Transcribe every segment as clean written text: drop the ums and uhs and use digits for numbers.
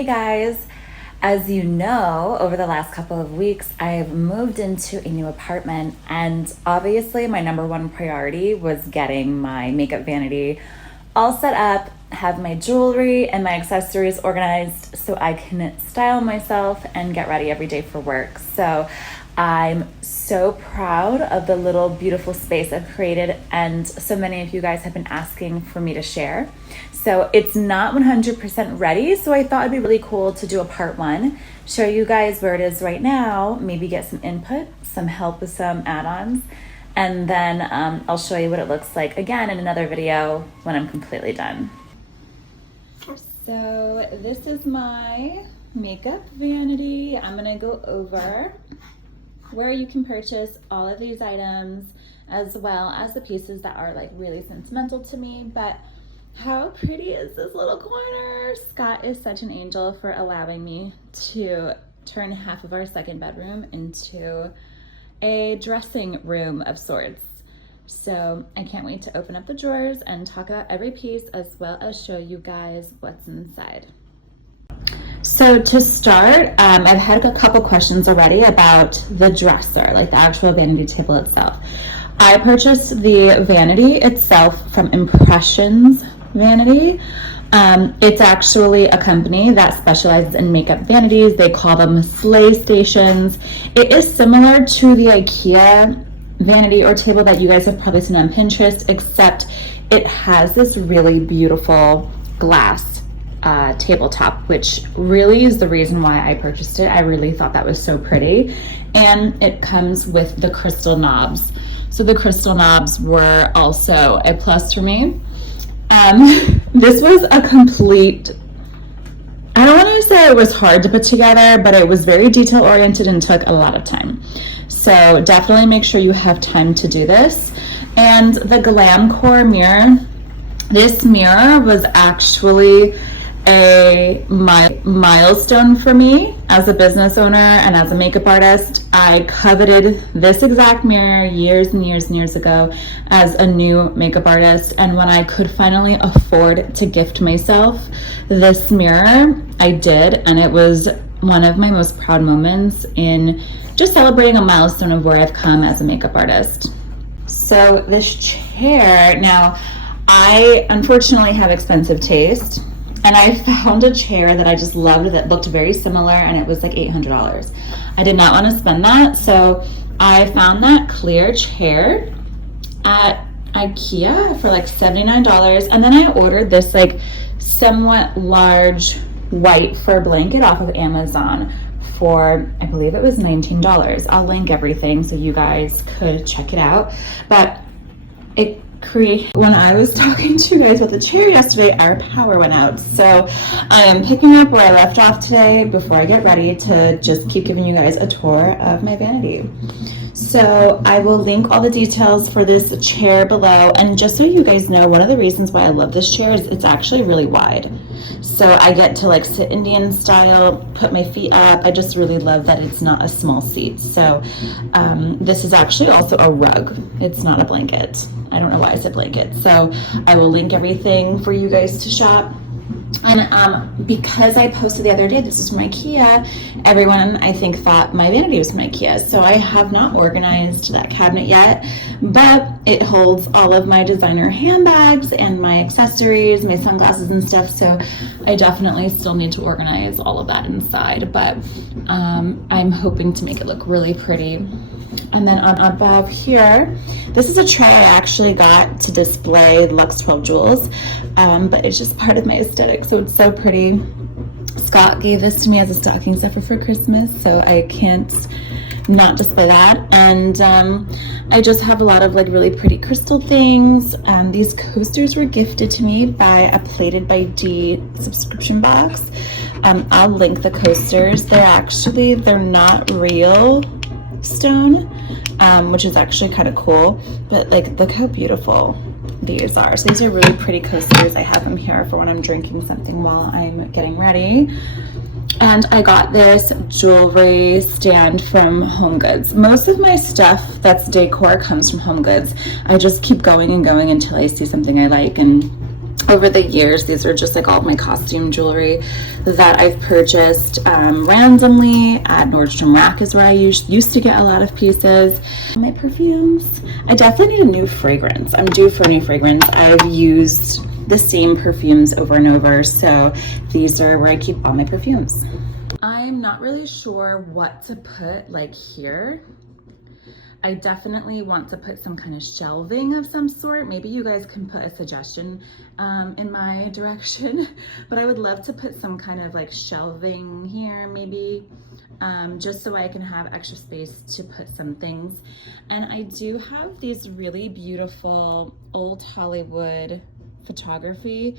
Hey guys, as you know, over the last couple of weeks, I've moved into a new apartment, and obviously my number one priority was getting my makeup vanity all set up, have my jewelry and my accessories organized so I can style myself and get ready every day for work. So I'm so proud of the little beautiful space I've created, and so many of you guys have been asking for me to share. So it's not 100% ready, so I thought it'd be really cool to do a part one, show you guys where it is right now, maybe get some input, some help with some add-ons, and then I'll show you what it looks like again in another video when I'm completely done. So this is my makeup vanity. I'm gonna go over where you can purchase all of these items, as well as the pieces that are like really sentimental to me. But how pretty is this little corner? Scott is such an angel for allowing me to turn half of our second bedroom into a dressing room of sorts. So I can't wait to open up the drawers and talk about every piece, as well as show you guys what's inside. So to start, I've had a couple questions already about the dresser, like the actual vanity table itself. I purchased the vanity itself from Impressions Vanity. It's actually a company that specializes in makeup vanities. They call them sleigh stations. It is similar to the Ikea vanity or table that you guys have probably seen on Pinterest, except it has this really beautiful glass tabletop, which really is the reason why I purchased it. I really thought that was so pretty. And it comes with the crystal knobs. So the crystal knobs were also a plus for me. This was a complete, I don't want to say it was hard to put together, but it was very detail oriented and took a lot of time. So definitely make sure you have time to do this. And the Glam Core mirror, this mirror was actually a milestone for me as a business owner and as a makeup artist. I coveted this exact mirror years and years and years ago as a new makeup artist, and when I could finally afford to gift myself this mirror, I did, and it was one of my most proud moments in just celebrating a milestone of where I've come as a makeup artist. So this chair, now I unfortunately have expensive taste, and I found a chair that I just loved that looked very similar, and it was like $800. I did not want to spend that, so I found that clear chair at Ikea for like $79, and then I ordered this like somewhat large white fur blanket off of Amazon for, I believe it was $19. I'll link everything so you guys could check it out. But when I was talking to you guys about the chair yesterday, our power went out. So I am picking up where I left off today before I get ready to just keep giving you guys a tour of my vanity. So I will link all the details for this chair below. And just so you guys know, one of the reasons why I love this chair is it's actually really wide. So I get to like sit Indian style, put my feet up. I just really love that it's not a small seat. So this is actually also a rug. It's not a blanket. I don't know why I said blanket. So I will link everything for you guys to shop. And because I posted the other day, this is from Ikea, everyone I think thought my vanity was from Ikea. So I have not organized that cabinet yet, but it holds all of my designer handbags and my accessories, my sunglasses and stuff. So I definitely still need to organize all of that inside, but I'm hoping to make it look really pretty. And then on above here, this is a tray I actually got to display Luxe 12 jewels, but it's just part of my aesthetic, so it's so pretty. Scott gave this to me as a stocking stuffer for Christmas, so I can't not display that. And I just have a lot of like really pretty crystal things. These coasters were gifted to me by a Plated by D subscription box. I'll link the coasters. They're not real stone, which is actually kind of cool, but like look how beautiful these are. So these are really pretty coasters. I have them here for when I'm drinking something while I'm getting ready. And I got this jewelry stand from HomeGoods. Most of my stuff that's decor comes from HomeGoods. I just keep going and going until I see something I like, and over the years. These are just like all of my costume jewelry that I've purchased randomly at Nordstrom Rack is where I used to get a lot of pieces. My perfumes, I definitely need a new fragrance. I'm due for a new fragrance. I've used the same perfumes over and over, so these are where I keep all my perfumes. I'm not really sure what to put like here. I definitely want to put some kind of shelving of some sort. Maybe you guys can put a suggestion in my direction, but I would love to put some kind of like shelving here maybe, just so I can have extra space to put some things. And I do have these really beautiful old Hollywood photography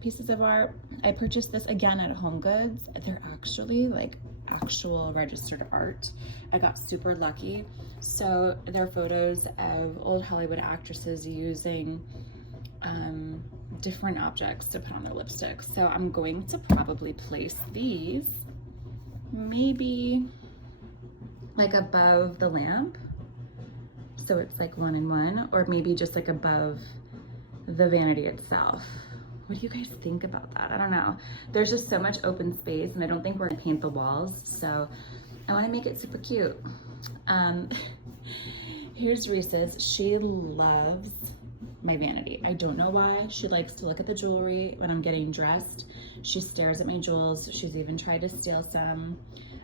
pieces of art. I purchased this again at Home Goods. They're actually like actual registered art. I got super lucky. So they're photos of old Hollywood actresses using different objects to put on their lipstick. So I'm going to probably place these maybe like above the lamp, so it's like 1 in 1, or maybe just like above the vanity itself. What do you guys think about that? I don't know. There's just so much open space, and I don't think we're gonna paint the walls, so I wanna make it super cute. Here's Reese's. She loves my vanity. I don't know why. She likes to look at the jewelry when I'm getting dressed. She stares at my jewels. She's even tried to steal some.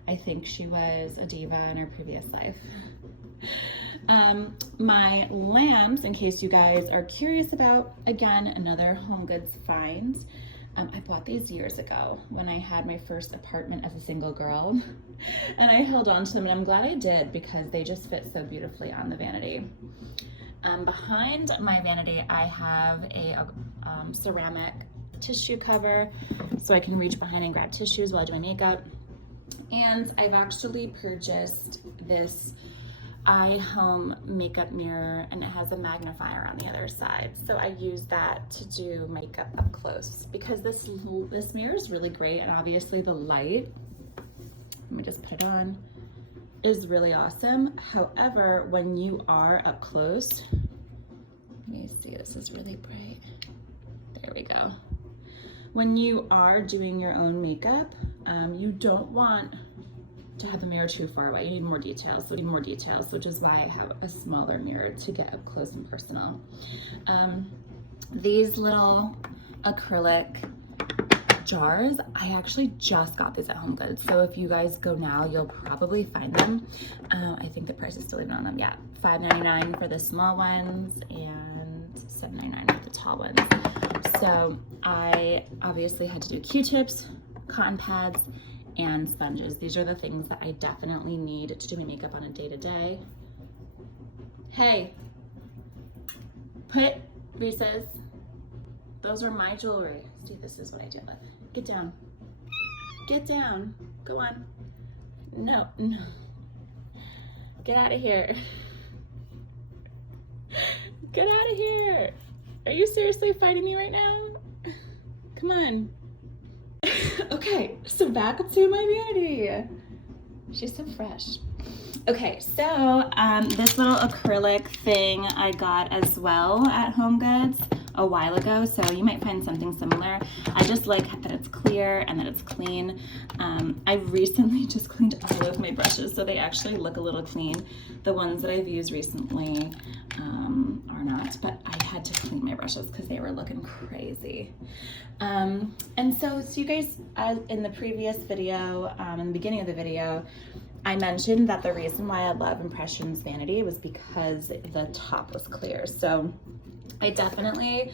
I think she was a diva in her previous life. My lamps, in case you guys are curious about, again, another Home Goods find. I bought these years ago when I had my first apartment as a single girl, and I held on to them, and I'm glad I did because they just fit so beautifully on the vanity. Behind my vanity, I have a ceramic tissue cover so I can reach behind and grab tissues while I do my makeup. And I've actually purchased this iHome makeup mirror, and it has a magnifier on the other side, so I use that to do makeup up close because this mirror is really great, and obviously the light, let me just put it on, is really awesome. However, when you are up close, let me see, this is really bright, there we go. When you are doing your own makeup, you don't want to have the mirror too far away. You need more details, which is why I have a smaller mirror to get up close and personal. These little acrylic jars, I actually just got these at Home Goods, so if you guys go now, you'll probably find them. I think the price is still even on them. Yeah, $5.99 for the small ones and $7.99 for the tall ones. So I obviously had to do Q-tips, cotton pads, and sponges. These are the things that I definitely need to do my makeup on a day-to-day. Hey, put Reese's. Those are my jewelry. See, this is what I do. Get down. Get down. Go on. No, no. Get out of here. Get out of here. Are you seriously fighting me right now? Come on. Okay, so back to my vanity. She's so fresh. Okay, so this little acrylic thing I got as well at Home Goods a while ago, so you might find something similar. I just like that it's clear and that it's clean. I recently just cleaned all of my brushes, so they actually look a little clean. The ones that I've used recently are not, but I had to clean my brushes because they were looking crazy. And so you guys, in the previous video, in the beginning of the video, I mentioned that the reason why I love Impressions Vanity was because the top was clear. So I definitely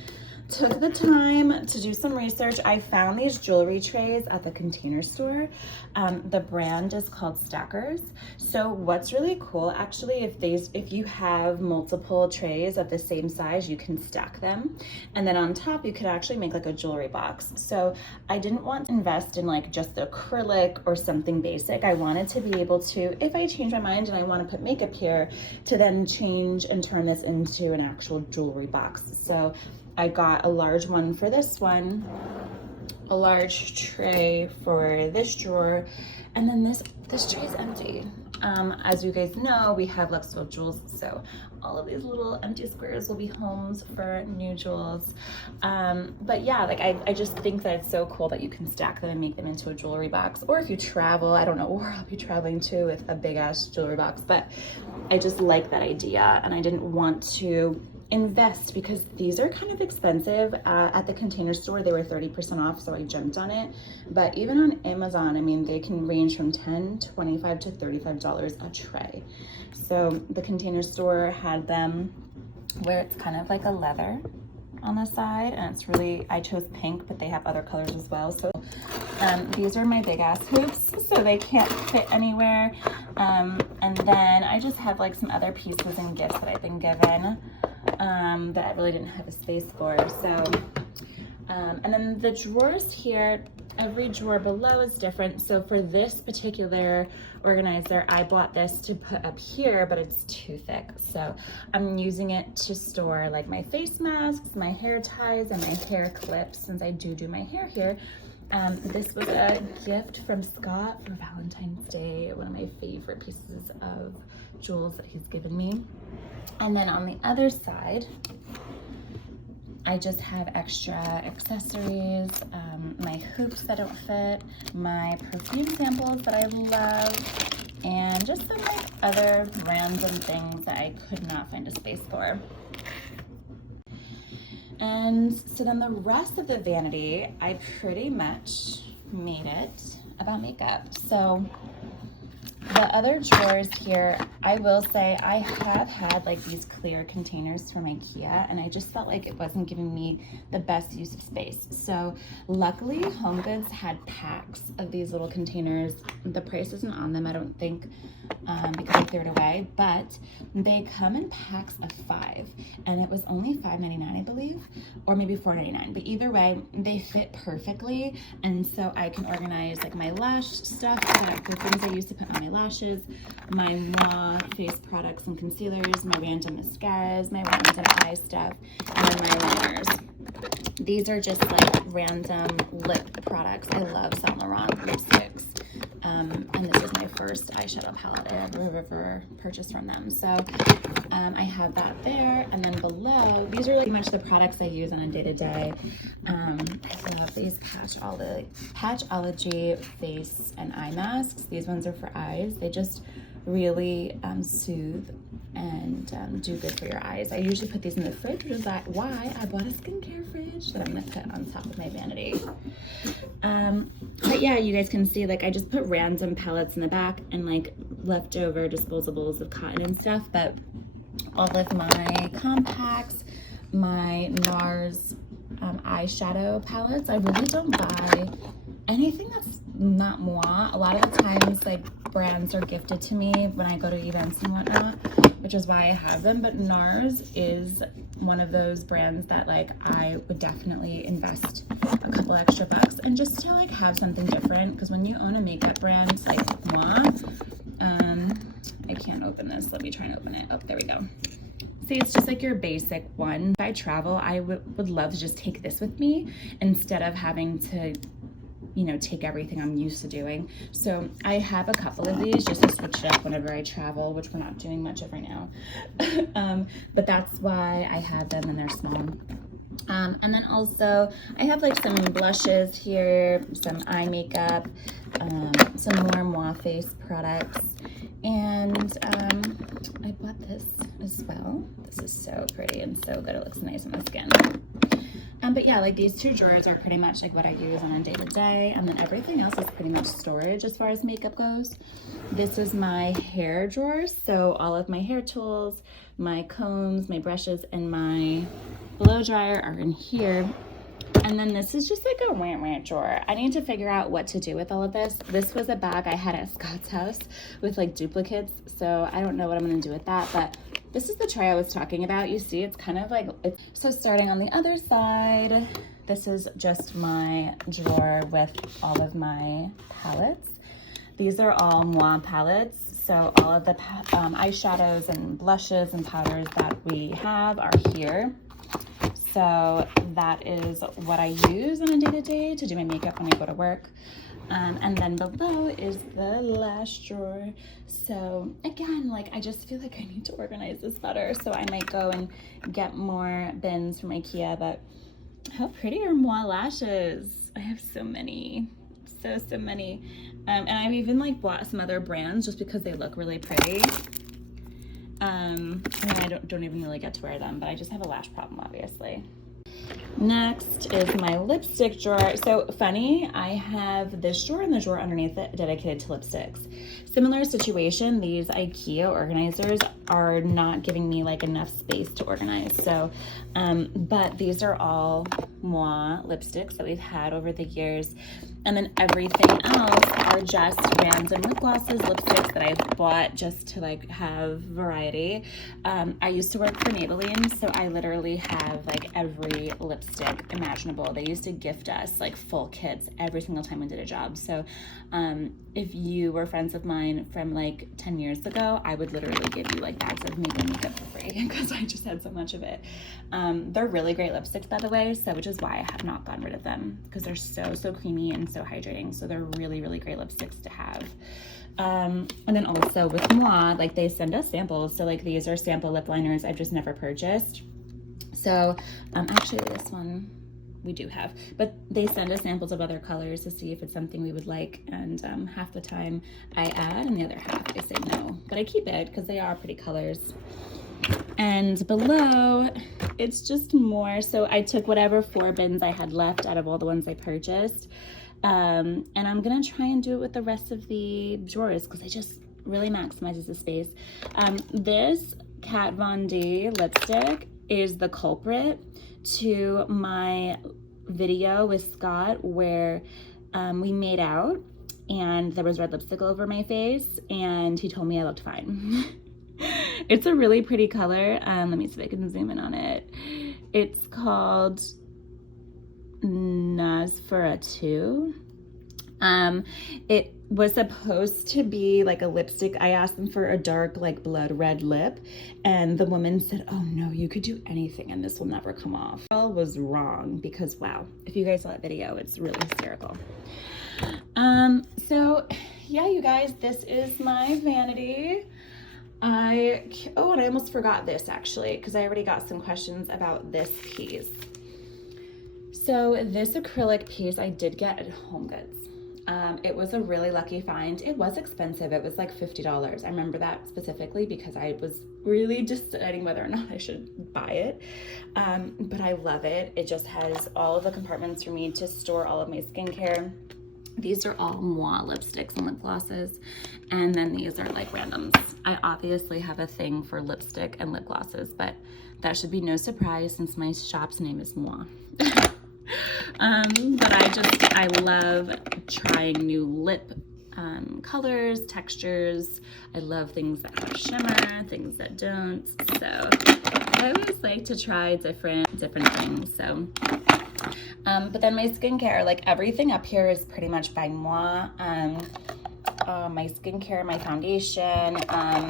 took the time to do some research. I found these jewelry trays at the Container Store. The brand is called Stackers. So what's really cool, actually, if you have multiple trays of the same size, you can stack them. And then on top, you could actually make like a jewelry box. So I didn't want to invest in like just acrylic or something basic. I wanted to be able to, if I change my mind and I want to put makeup here, to then change and turn this into an actual jewelry box. So I got a large one for this one, a large tray for this drawer, and then this tray is empty. As you guys know, we have Luxe XII jewels, so all of these little empty squares will be homes for new jewels. But yeah, like I just think that it's so cool that you can stack them and make them into a jewelry box. Or if you travel, I don't know where I'll be traveling to with a big ass jewelry box, but I just like that idea, and I didn't want to invest because these are kind of expensive. At the Container Store they were 30% off, so I jumped on it. But even on Amazon, I mean, they can range from $10, $25 to $35 a tray. So the Container Store had them where it's kind of like a leather on the side, and it's really, I chose pink, but they have other colors as well. So these are my big ass hoops, so they can't fit anywhere. And then I just have like some other pieces and gifts that I've been given that I really didn't have a space for. So and then the drawers here, every drawer below is different. So for this particular organizer, I bought this to put up here, but it's too thick. So I'm using it to store like my face masks, my hair ties, and my hair clips, since I do my hair here. This was a gift from Scott for Valentine's Day, one of my favorite pieces of jewels that he's given me. And then on the other side, I just have extra accessories, my hoops that don't fit, my perfume samples that I love, and just some like other random things that I could not find a space for. And so then the rest of the vanity, I pretty much made it about makeup. So the other drawers here, I will say I have had like these clear containers from Ikea, and I just felt like it wasn't giving me the best use of space. So luckily HomeGoods had packs of these little containers. The price isn't on them, I don't think, because I threw it away, but they come in packs of 5, and it was only $5.99, I believe, or maybe $4.99, but either way they fit perfectly. And so I can organize like my lash stuff, the things I used to put on my lashes, my Muah face products and concealers, my random mascaras, my random eye stuff, and then my liners. These are just like random lip products. I love Saint Laurent lipsticks. And this is my first eyeshadow palette I ever purchased from them. So I have that there. And then below, these are like pretty much the products I use on a day-to-day. I love these Patchology face and eye masks. These ones are for eyes. They just really soothe and do good for your eyes. I usually put these in the fridge, which is why I bought a skincare fridge that I'm gonna put on top of my vanity. But yeah, you guys can see like I just put random palettes in the back and like leftover disposables of cotton and stuff, but all of my compacts, my NARS eyeshadow palettes, I really don't buy anything that's not Muah. A lot of the times like brands are gifted to me when I go to events and whatnot, which is why I have them. But NARS is one of those brands that like I would definitely invest a couple extra bucks and just to like have something different, because when you own a makeup brand like Muah, I can't open this, let me try and open it. Oh, there we go. See, it's just like your basic one. If I travel, I would love to just take this with me instead of having to, you know, take everything I'm used to doing. So I have a couple of these just to switch it up whenever I travel, which we're not doing much of right now. But that's why I have them, and they're small. And then also I have like some blushes here, some eye makeup, some more Muah face products, and I bought this as well. This is so pretty and so good. It looks nice on the skin. But yeah, like these 2 drawers are pretty much like what I use on a day-to-day, and then everything else is pretty much storage as far as makeup goes. This is my hair drawer, so all of my hair tools, my combs, my brushes, and my blow dryer are in here. And then this is just like a rant drawer. I need to figure out what to do with all of this. This was a bag I had at Scott's house with like duplicates, so I don't know what I'm gonna do with that, but this is the tray I was talking about. You see, it's kind of like, so starting on the other side, this is just my drawer with all of my palettes. These are all Muah palettes. So all of the eyeshadows and blushes and powders that we have are here. So that is what I use on a day-to-day to do my makeup when I go to work. And then below is the lash drawer. So again, like I just feel like I need to organize this better. So I might go and get more bins from Ikea, but how pretty are Muah lashes? I have so many, so many. And I've even like bought some other brands just because they look really pretty. I mean, I don't even really get to wear them, but I just have a lash problem, obviously. Next is my lipstick drawer. So funny, I have this drawer and the drawer underneath it dedicated to lipsticks. Similar situation, these Ikea organizers are not giving me like enough space to organize. So, but these are all Muah lipsticks that we've had over the years. And then everything else are just random lip glosses, lipsticks that I've bought just to like have variety. I used to work for Maybelline, so I literally have like every lipstick imaginable. They used to gift us like full kits every single time we did a job. So if you were friends of mine from like 10 years ago, I would literally give you like bags of Maybelline makeup for free because I just had so much of it. They're really great lipsticks, by the way, so which is why I have not gotten rid of them because they're so creamy and so hydrating. So they're really great lipsticks to have. And then also with Muah, like they send us samples. So like these are sample lip liners I've just never purchased. So actually this one we do have, but they send us samples of other colors to see if it's something we would like. And half the time I add and the other half I say no, but I keep it because they are pretty colors. And below, it's just more. So I took whatever 4 bins I had left out of all the ones I purchased. And I'm gonna try and do it with the rest of the drawers because it just really maximizes the space. This Kat Von D lipstick is the culprit to my video with Scott where we made out and there was red lipstick all over my face and he told me I looked fine. It's a really pretty color. Let me see if I can zoom in on it. It's called Nosferatu. It was supposed to be like a lipstick. I asked them for a dark like blood red lip and the woman said, oh no, you could do anything and this will never come off. I was wrong because wow, if you guys saw that video, it's really hysterical. So yeah, you guys, this is my vanity. And I almost forgot this actually because I already got some questions about this piece. So this acrylic piece I did get at HomeGoods. It was a really lucky find. It was expensive. It was like $50. I remember that specifically because I was really deciding whether or not I should buy it. But I love it. It just has all of the compartments for me to store all of my skincare. These are all Muah lipsticks and lip glosses. And then these are like randoms. I obviously have a thing for lipstick and lip glosses, but that should be no surprise since my shop's name is Muah. But I love trying new lip colors, textures. I love things that have shimmer, things that don't. So I always like to try different things. So, but then my skincare, like everything up here is pretty much by Muah. My skincare, my foundation.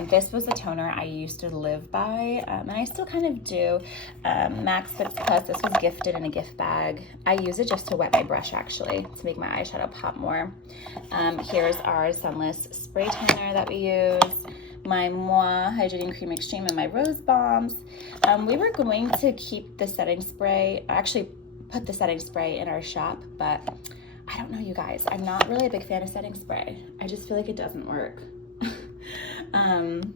This was a toner I used to live by, and I still kind of do. Max Fix Plus, this was gifted in a gift bag. I use it just to wet my brush actually, to make my eyeshadow pop more. Here's our Sunless Spray Toner that we use. My Muah Hydrating Cream Extreme and my Rose Bombs. We were going to keep the setting spray, actually put the setting spray in our shop, but I don't know, you guys. I'm not really a big fan of setting spray. I just feel like it doesn't work. And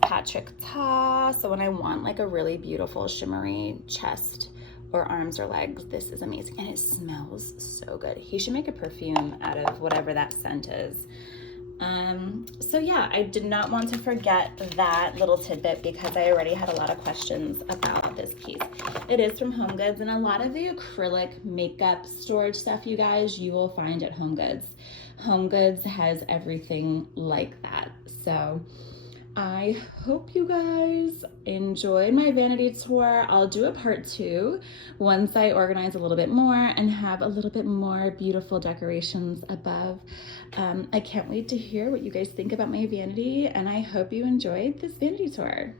Patrick Ta. So when I want like a really beautiful shimmery chest or arms or legs, this is amazing. And it smells so good. He should make a perfume out of whatever that scent is. So yeah, I did not want to forget that little tidbit because I already had a lot of questions about this piece. It is from HomeGoods, and a lot of the acrylic makeup storage stuff, you guys, you will find at HomeGoods. HomeGoods has everything like that. So I hope you guys enjoyed my vanity tour. I'll do a part 2 once I organize a little bit more and have a little bit more beautiful decorations above. I can't wait to hear what you guys think about my vanity, and I hope you enjoyed this vanity tour.